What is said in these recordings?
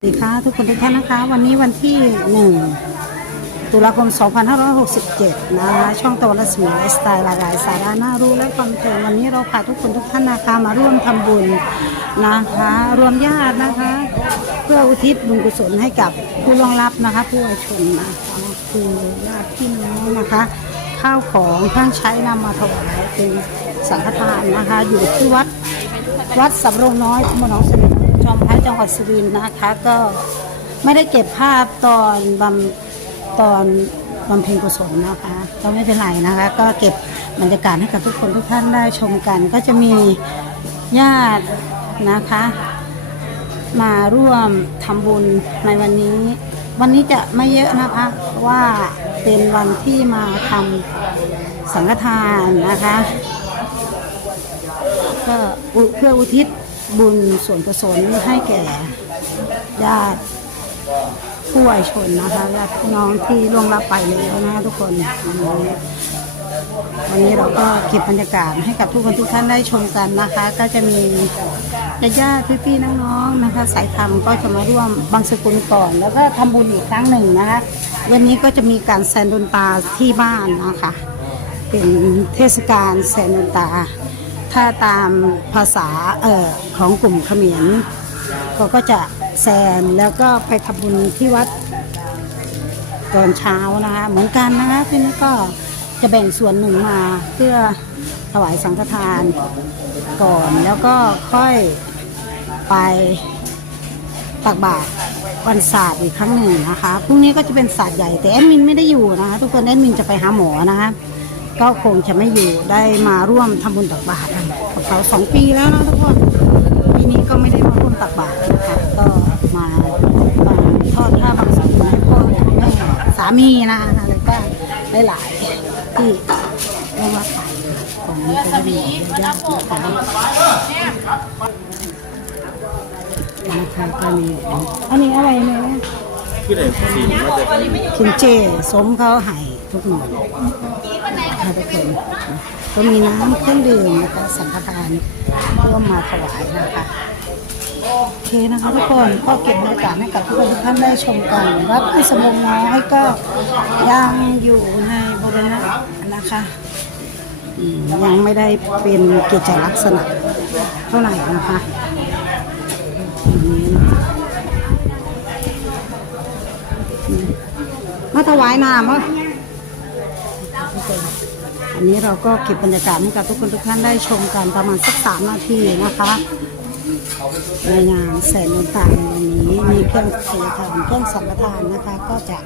สวัสดีค่ะทุกคนทุกท่านนะคะ วันนี้วันที่ 1 ตุลาคม 2567 นะคะช่องตะวันรัศมีสไตล์หลากหลายสาระน่ารู้และความเทิงวันนี้เราพาทุกคนทุกท่านนะคะมาร่วมทำบุญนะคะ รวมญาตินะคะ เพื่ออุทิศบุญกุศลให้กับผู้ล่วงลับนะคะผู้อวยชนนะคะคือญาติพี่น้องนะคะ ข้าวของเครื่องใช้นำมาถวายเป็นสังฆทานนะคะ อยู่ที่วัดวัดสำโรงน้อยที่มหนองสนิทจอม จังหวัดสุรินทร์นะคะ ก็ไม่ได้เก็บภาพตอนบำตอนบำเพ็ญกุศลนะคะก็ไม่เป็นไรนะคะ ก็เก็บบรรยากาศให้กับทุกคนทุกท่านได้ชมกัน ก็จะมีญาตินะคะ มาร่วมทำบุญในวันนี้ วันนี้จะไม่เยอะนะคะเพราะว่าเป็นวันที่มาทำสังฆทานนะคะ ก็เพื่ออุทิศ บุญส่วนกุศลให้แก่ญาติผู้วายชนนะคะญาติพี่น้องที่ล่วงลับไปแล้วนะคะทุกคนวันนี้วันนี้เราก็เก็บบรรยากาศให้กับทุกคนทุกท่านได้ชมกันนะคะ ก็จะมีญาติพี่ๆน้องๆนะคะ สายธรรมก็จะมาร่วมบางสกุลก่อน แล้วก็ทำบุญอีกครั้งหนึ่งนะคะวันนี้ก็จะมีการแซนดนตาที่บ้านนะคะ เป็นเทศกาลแซนดนตา ถ้าตามภาษาเอ่อของกลุ่มเขมรเขาก็จะแซนแล้วก็ไปทำบุญที่วัดตอนเช้านะคะเหมือนกันนะคะที่นี่ก็จะแบ่งส่วนหนึ่งมาเพื่อถวายสังฆทานก่อนแล้วก็ค่อยไปตักบาตรวันศาสตร์อีกครั้งหนึ่งนะคะพรุ่งนี้ก็จะเป็นศาสตร์ใหญ่แต่แอดมินไม่ได้อยู่นะคะ ทุกคนแอดมินจะไปหาหมอนะคะ ก็คงจะไม่อยู่ได้มาร่วมทำบุญตักบาตรกับเขาสองปีแล้วนะทุกคนปีนี้ก็ไม่ได้มาร่วมตักบาตรนะคะก็มามาทอดผ้าบางสกุลให้พ่อแม่สามีนะคะแล้วก็หลายๆที่เรียกว่าไปของจะได้มีญาตินะคะนะคะก็มีอันนี้อะไรเนี่ยที่ไหนสีมันจะเป็นกินเจสมเขาให้ ทุกหน่วยค่ะทุกคนก็มีน้ำเครื่องดื่มนะคะสังฆทานเพื่อมาถวายนะคะโอเคนะคะทุกคนก็เก็บบรรยากาศให้กับทุกคนทุกท่านได้ชมกันวัดพิสมงน้อยก็ยังอยู่ในบริเวณนั้นะคะยังไม่ได้เป็นกิจลักษณะเท่าไหร่นะคะอันนี้นะคะมาถวายน้ำอะ อันนี้เราก็เก็บบรรยากาศให้กับทุกคนทุกท่านได้ชมกันประมาณสักสามนาทีนะคะในงานแสนต่างๆวันนี้มีเครื่องเสียทานเครื่องสังฆทานนะคะ ก็จะ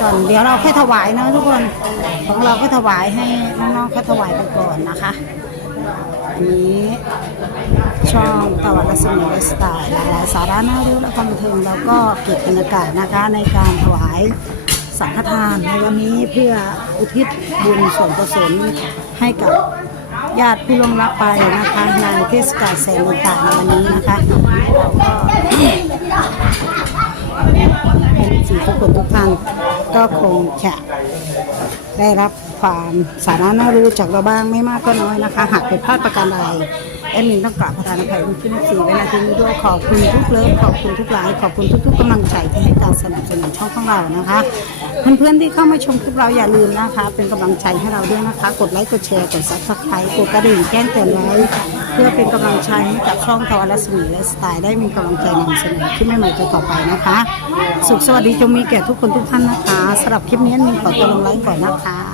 ก่อนเดี๋ยวเราแค่ถวายนะทุกคนของเราก็ถวายให้น้องๆเขาถวายไปก่อนนะคะอันนี้ช่องตะวันรัศมีไลฟ์สไตล์หลากหลายสาระน่ารู้และความบันเทิงแล้วก็เก็บบรรยากาศนะคะในการถวาย สังฆทานในวันนี้เพื่ออุทิศบุญส่วนกุศลให้กับญาติผู้ล่วงลับไปนะคะในเทศกาลแสงต่างในวันนี้นะคะเป็นสิ่งทุกคนทุกท่านก็คงจะได้รับความสาระน่ารู้จากเราบ้างไม่มากก็น้อยนะคะ หากผิดพลาดประการใด แอดมินต้องกราบประธานอภัยคุณพี่นักสีเวลาที่นี้ด้วยขอบคุณทุกเลิฟขอบคุณทุกไลค์ขอบคุณทุกๆกำลังใจที่ให้การสนับสนุนช่องของเรานะคะเพื่อนๆที่เข้ามาชมคลิปเราอย่าลืมนะคะ เป็นกำลังใจให้เราด้วยนะคะ กดไลค์กดแชร์กดซับสไครต์กดกระดิ่งแจ้งเตือนไว้เพื่อเป็นกำลังใจให้กับช่องทวารรัศมีและสไตล์ได้มีกำลังใจนำเสนอคลิปใหม่ๆต่อไปนะคะ สุขสวัสดีจงมีแก่ทุกคนทุกท่านนะคะสำหรับคลิปนี้มีขอตัวลงไลค์ก่อนนะคะ